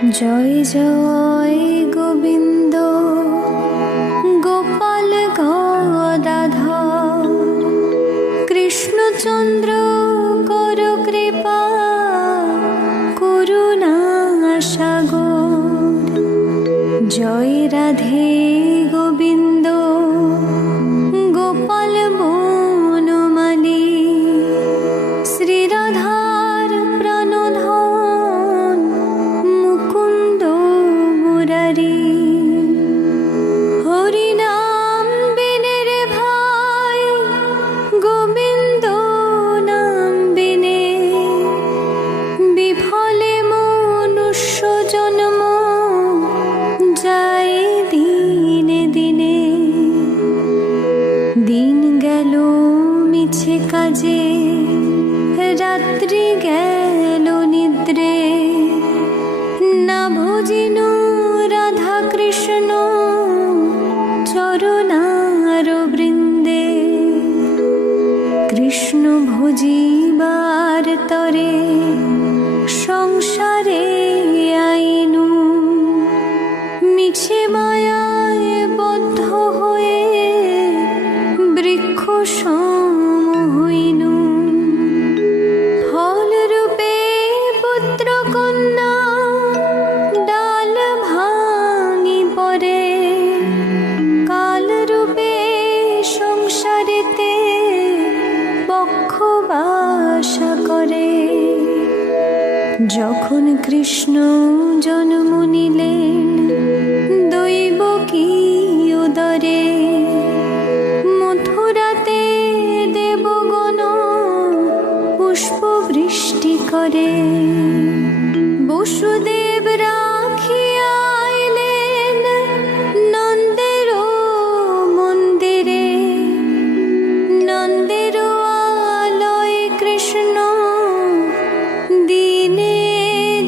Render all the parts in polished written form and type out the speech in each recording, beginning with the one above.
জয় জয় গোবিন্দ গোপাল গদাধর কৃষ্ণচন্দ্র কর কৃপা করুণা সাগর। জয় রাধে গোবিন্দ গোপাল বনমালী শ্রীরাধার প্রাণধন মুকুন্দ মুরারি। হরিনাম বিনে রে ভাই গোবিন্দ নাম বিনে বিফলে মনুষ্য জন্ম যায় দিনে দিনে। দিন গেল মিছে কাজে রাত্রি গেল নিদ্রে না ভজিনু রাধা কৃষ্ণ চরণার বৃন্দে। কৃষ্ণ ভজিবার তরে সংসারে আইনু মিছে মায়ায় বদ্ধ হয়ে বৃক্ষ সম হইনু। ফল রূপে পুত্র কন্যা ডাল ভাঙি পরে কাল রূপে সংসারেতে বক্ষ বাসা করে। যখন কৃষ্ণ জন্ম নিলেন দৈব কি উদরে মথুরাতে দেবগণ পুষ্প বৃষ্টি করে। বসুদেব রাখিয়া আইলেন নন্দের মন্দিরে নন্দের আলয়ে কৃষ্ণ দিনে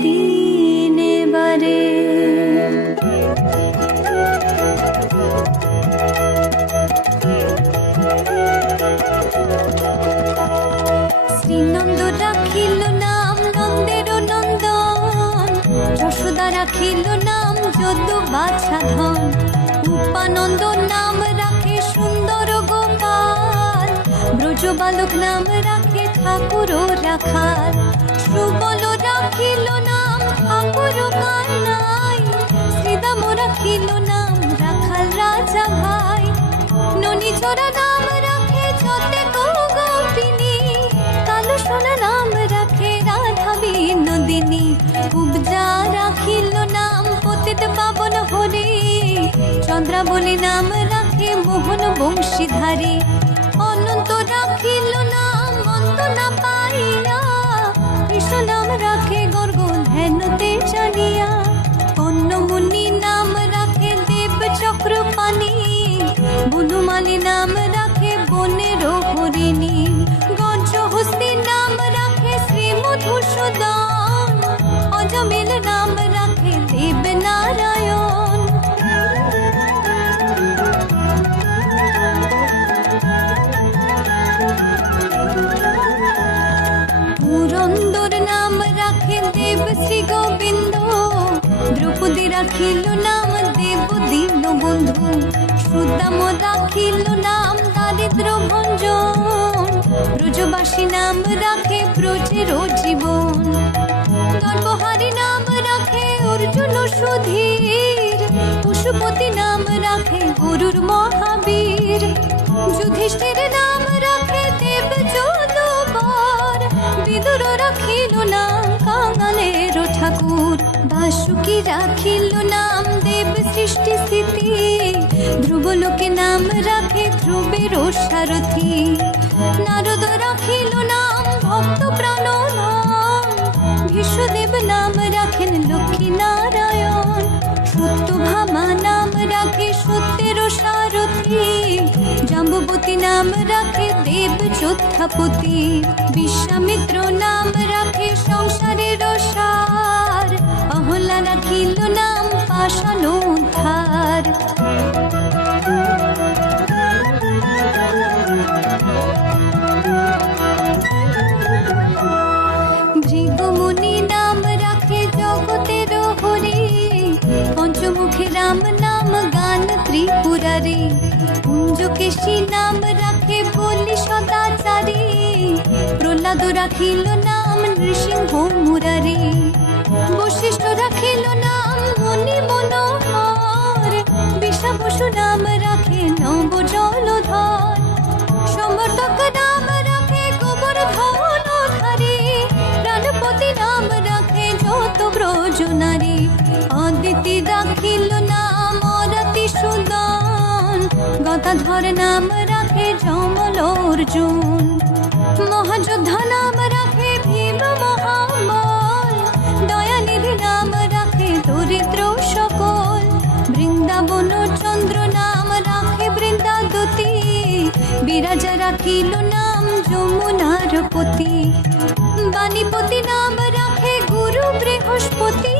দিনে বারে। শ্রীনন্দ রাখিল নাম নন্দের নন্দন যশোদা রাখিল নাম যদু বাছা ধন। উপানন্দ নাম রাখে সুন্দর গোপাল ব্রজ বালক নাম রাখে ঠাকুর রাখাল। সুবল রাখিল নাম ঠাকুর কানাই শ্রীদাম রাখিল নাম রাখাল রাজা ভাই। ননীচরা নাম রাখে যতে গোপিনী কালো সোনা নাম রাখে রাধা বিনোদিনী। উপজা রাখিল নাম পতিত পাবন হরি চন্দ্রাবলী নাম রাখে মোহন বংশীধারী। অনন্ত রাখিল নাম অন্ত না পাইয়া কৃষ্ণ নাম রাখে গর্গ ধ্যানতে চালিয়া। কন্যমুনি নাম রাখে দেব চক্র পানি বনমালী নাম রাখে বনের হরিণী। গজহস্তি নাম রাখে শ্রী মধুসূদন অজমিল নাম রাখে দেব নারায়ণ। পুরন্দর নাম রাখে দেব শ্রী গোবিন্দ দ্রৌপদী রাখিল নাম দেব দীন বন্ধু। সুদাম রাখিল নাম দারিদ্র ভঞ্জন ব্রজবাসী নাম রাখে ব্রজের জীবন। দর্পহারি নাম রাখে অর্জুন সুধীর পশুপতি নাম রাখে গরুর মহাবীর। যুধিষ্ঠির নাম রাখে দেব যদুবর বিদুর রাখিল নাম কাঙালের ঠাকুর। বাসুকি রাখিল নাম দেব সৃষ্টি স্থিতি ধ্রুবলোকে নাম রাখে ধ্রুবের সারথি। নারদ রাখিল নাম ভক্ত প্রাণধন বিশ্বদেব নাম রাখেন লক্ষ্মী নারায়ণ। সত্যভামা নাম রাখে সত্যের সারথি জাম্বুবতী নাম রাখে দেব যোদ্ধাপতি। বিশ্বামিত্র নাম রাখে সংসারের সার অহল্যা রাখিল নাম পাষাণ উদ্ধার। ভৃগুমুনি নাম রাখে জগতের হরি ঋষি নাম রাখে বলি সদাচারী, প্রহ্লাদ রাখিল নাম নৃসিংহ মুরারি, বশিষ্ঠ রাখিল নাম মুনি মনোহর, বিষাবসু নাম রাখে নব জলধর, সম্বর্ধক নাম রাখে গোবর্ধন ধারী, প্রাণপতি নাম রাখে যত ব্রজ নারী, অদিতি রাখিল নাম অরাতি সুদন, গদাধর নাম রাখে যমল অর্জুন, মহাযোদ্ধা নাম রাখে ভীম মহাবল, দয়ানিধি নাম রাখে দরিদ্র সকল, বৃন্দাবন চন্দ্র নাম রাখে বৃন্দাদতী, বিরাজা রাখিল নাম যমুনার পতি, বাণীপতি নাম রাখে গুরু বৃহস্পতি,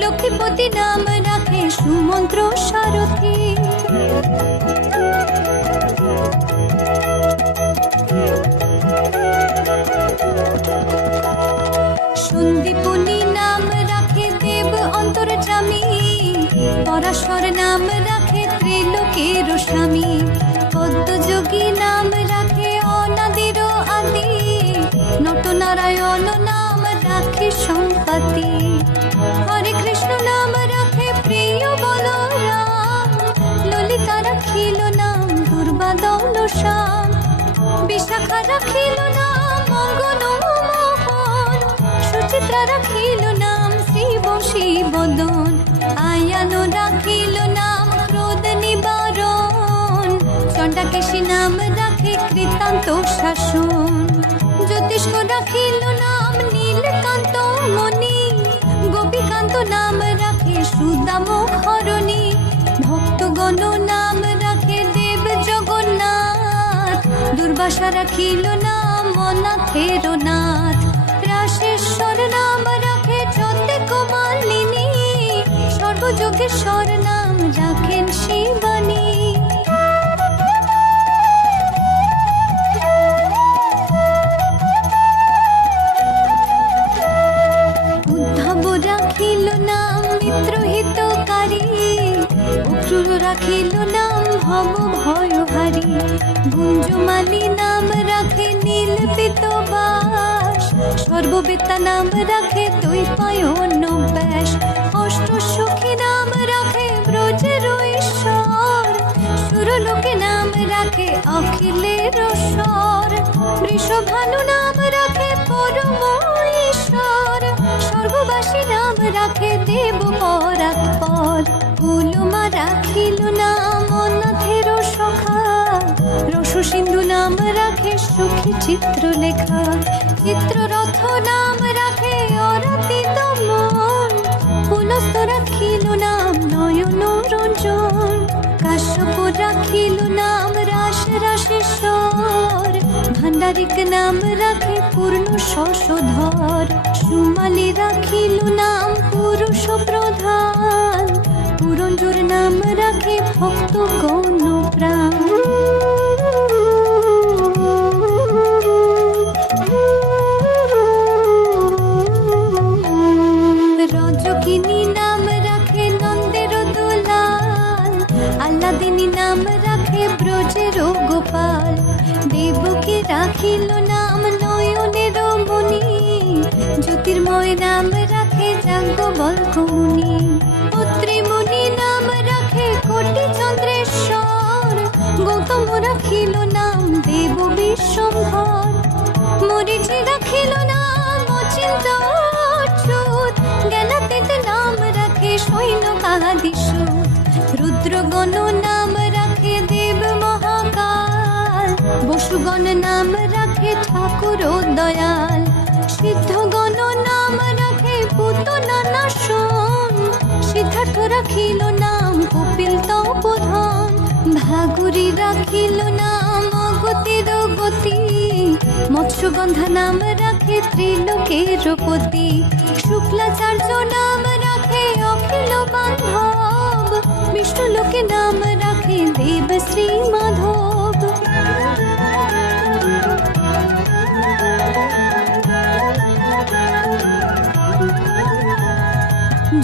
লক্ষ্মীপতি নাম রাখে সুমন্ত্র সারথী। সন্দীপনী নাম রাখে দেব অন্তর্যামী, পরাশর নাম রাখে ত্রিলোকের স্বামী, পদ্মযোগী নাম রাখে অনাদির আদি, নটনারায়ণ নাম রাখে সম্পত্তি, হরে কৃষ্ণ নাম রাখে প্রিয় বলরাম, ললিতা রাখিল নাম দুর্বাদল শ্যাম, বিশাখা রাখিল নাম মঙ্গল মোহন, সুচিত্রা রাখিল নাম শ্রীবংশী বদন, আয়ান রাখিল নাম ক্রোধ নিবারণ, চণ্ডাকেশী নাম রাখে কৃতান্ত শাসন, জ্যোতিষ্ক রাখিল নাম নীলকান্ত মণি, গোপীকান্ত নাম রাখে সুদাম হরণী, ভক্তগণ নাম রাখে দেব জগন্নাথ, দুর্বাসা রাখিল নাম অনাথের নাথ, রাশেশ্বর নাম রাখে চন্দ্রিক মালিনী, সর্বযোগেশ্বর নাম রাখেন শিবানী। উদ্ধব রাখিল নাম মিত্রহিতকারী, অক্রূর রাখিল নাম ভব ভয়হারী, গুঞ্জমালী নাম রাখে নীল পিতবাস, সর্ববেত্তা নাম রাখে দ্বৈপায়ন ব্যাস, অষ্ট সখী নাম রাখে ব্রজের ঈশ্বর, সুরলোকে নাম রাখে অখিলের স্বর, বৃষভানু নাম রাখে পরম ঈশ্বর, স্বর্গবাসী নাম রাখে দেব পরাৎপর, কুলমা রাখিল নাম অনাথের সখা, রস সিন্ধু নাম রাখে সুখী চিত্রলেখা, চিত্ররথ নাম রাখে অরাতি দমন, পুলস্ত রাখিল নাম নয়ন রঞ্জন, কাশ্যপ রাখিল নাম রাস রাশেশ্বর, ভাণ্ডারিক নাম রাখে পূর্ণ শশধর, সুমালি রাখিল নাম পুরুষ প্রধান, পুরঞ্জোর নাম রাখে ভক্ত গণ প্রাণ। রজকিনী নাম রাখে নন্দের দোলাল, আল্লাদিনী নাম রাখে ব্রজের গোপাল, দেবকী রাখিল নাম নয়নের মণি, জ্যোতির্ময় নাম রাখে যাজ্ঞবল্ক্য মুনি, অত্রিমুনি নাম রাখে কোটি চন্দ্রেশ্বর, গৌতম রাখিল নাম দেব বিশ্বম্ভর, মরিচি রাখিল নাম অচিন্ত অচ্যুত, জ্ঞানাতীত নাম রাখে সৈন্যকাদিসুত, রুদ্রগণ নাম রাখে দেব মহাকাল, বসুগণ নাম রাখে ঠাকুর দয়াল, সিদ্ধগণ নাম রাখে পুত নানাসন, সিদ্ধার্থ রাখিল নাম কপিল তপোধন, ভাগুরি রাখিল নাম অগতির গতি, মৎস্যগন্ধা নাম রাখে ত্রিলোকের পতি, শুক্লাচার্য নাম রাখে অখিল বান্ধব, বিষ্ণুলোকে নাম রাখে দেব শ্রী মাধব।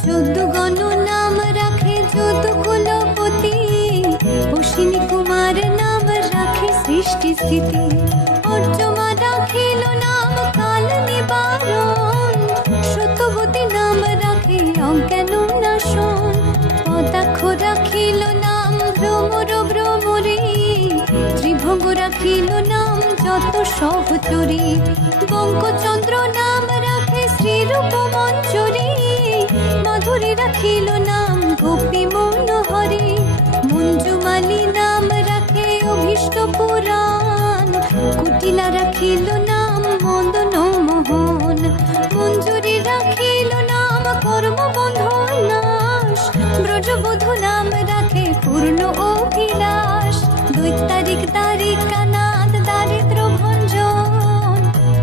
যদুগণ নাম রাখে যদুকুলপতি, অশ্বিনী কুমার নাম সৃষ্টি স্থিতি। অর্যমা রাখিল নাম কাল নিবারণ, সত্যবতী নাম রাখে অজ্ঞান নাশন। পদাক্ষ রাখিল নাম ভ্রমর ভ্রমরে, ত্রিভঙ্গ রাখিল নাম যত সহচরী। বঙ্কচন্দ্র নাম রাখে শ্রীরূপ মঞ্জরী, মাধুরী রাখিল নাম গোপী মনোহরী। মঞ্জুমালী নাম রাখে অভীষ্ট পুরাণ, কুটিলা রাখিল নাম মদন মোহন। মঞ্জুরি রাখিল নাম কর্মবন্ধ নাশ, ব্রজবধূ নাম রাখে পূর্ণ অভিলাষ। দৈত্যারিক দ্বারিকানাথ দারিদ্র ভঞ্জন,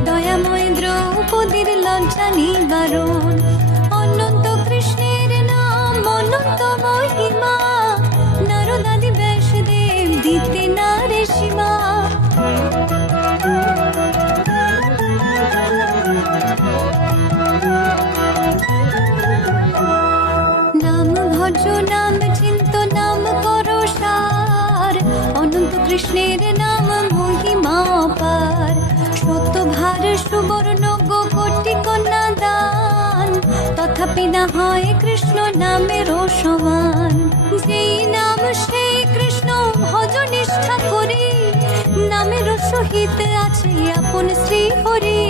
দয়াময় দ্রৌপদীর লজ্জা নিবারণ। অনন্ত কৃষ্ণের নাম অনন্ত মহিমা, নারদাদি ব্যাসদেব দিতে নারে সীমা। নাম ভজ নাম চিন্ত নাম করো সার, অনন্ত কৃষ্ণের নাম মহিমা অপার। শতভার সুবর্ণ কোটি কন্যা দান, তথাপি না হয় কৃষ্ণ নামের সমান। যেই নাম সেই কৃষ্ণ ভজ নিষ্ঠা করি, নামের সহিত আছে আপন শ্রী হরি।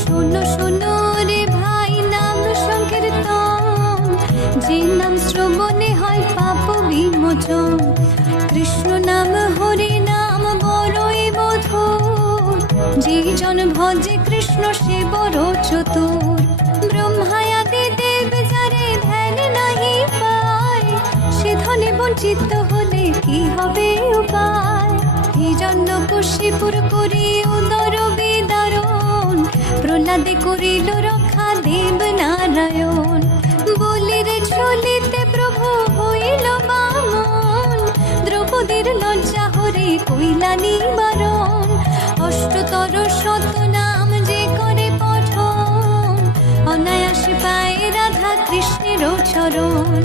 শোনো শোনো রে ভাই নাম সংকীর্তন, যে নাম শ্রবণে হয় পাপ বিমোচন। কৃষ্ণ নাম হরি নাম বড়ই মধুর, যে জন ভজে কৃষ্ণ সে বড় চতুর। ব্রহ্মায়াদি দেব যারে ধ্যান নাহি পায়, সে ধনে বঞ্চিত হলে কি হবে উপায়। হিরণ্যকশিপুর করি উদর বিদারণ, প্রহ্লাদে করিল রক্ষা দেব নারায়ণ। বলির ঝুলিতে প্রভু হইল বামন, দ্রৌপদীর লজ্জা হরে কইলা নিবারণ। অষ্টতর শত নাম যে করে পঠন, অনায়াসে পায় রাধা কৃষ্ণের চরণ।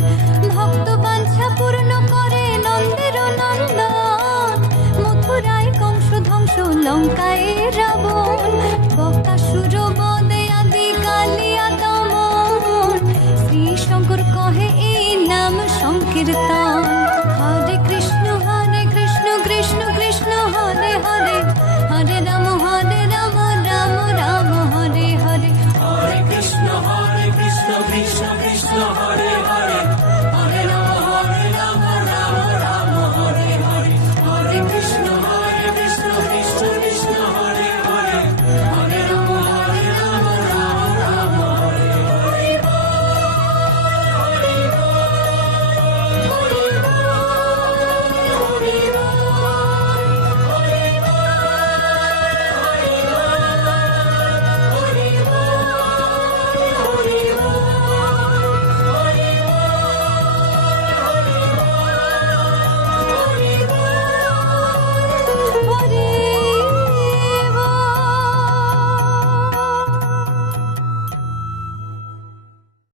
ভক্ত বাঞ্ছা পূর্ণ করে নন্দের নন্দন, মথুরায় কংস ধ্বংস লঙ্কায় রাবণ। বকাসুর বদে আদি কালিয়া দমন, শ্রী শঙ্কর কহে এই নাম সংকীর্তন। হরে কৃষ্ণ কৃষ্ণ কৃষ্ণ হরে হরে, হরে রাম রাম রাম হরে হরে। হরে কৃষ্ণ কৃষ্ণ কৃষ্ণ হরে